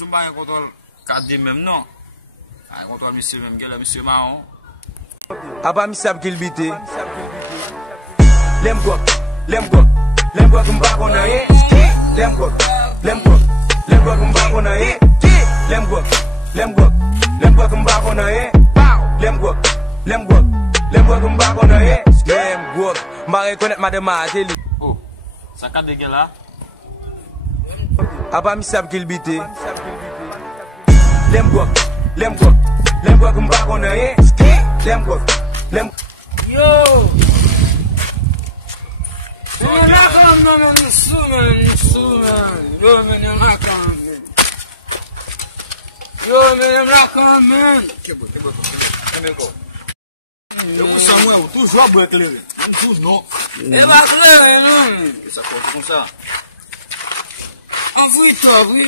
sou pas un contrôle cadre même non. Un contrôle monsieur même, monsieur Mahon. Apa monsieur Abdel Bité. Lem go kumba kona ye. Lem go kumba kona ye. Lem go kumba kona ye. Lem go kumba kona ye. Lem go m'a reconnaître madame Ateli. Oh, ça cadre de là. Apa monsieur Abdel Bité. Lem go kumba kona ye. Lem go. Yo! Man, I come man, soon. Yo, man, I'm not coming. Yo, man, I'm not coming. Eu vou Samuel, tu joga éclairé. Tu non. É bacana, não? Ça compte comme ça. Envoie-toi, oui.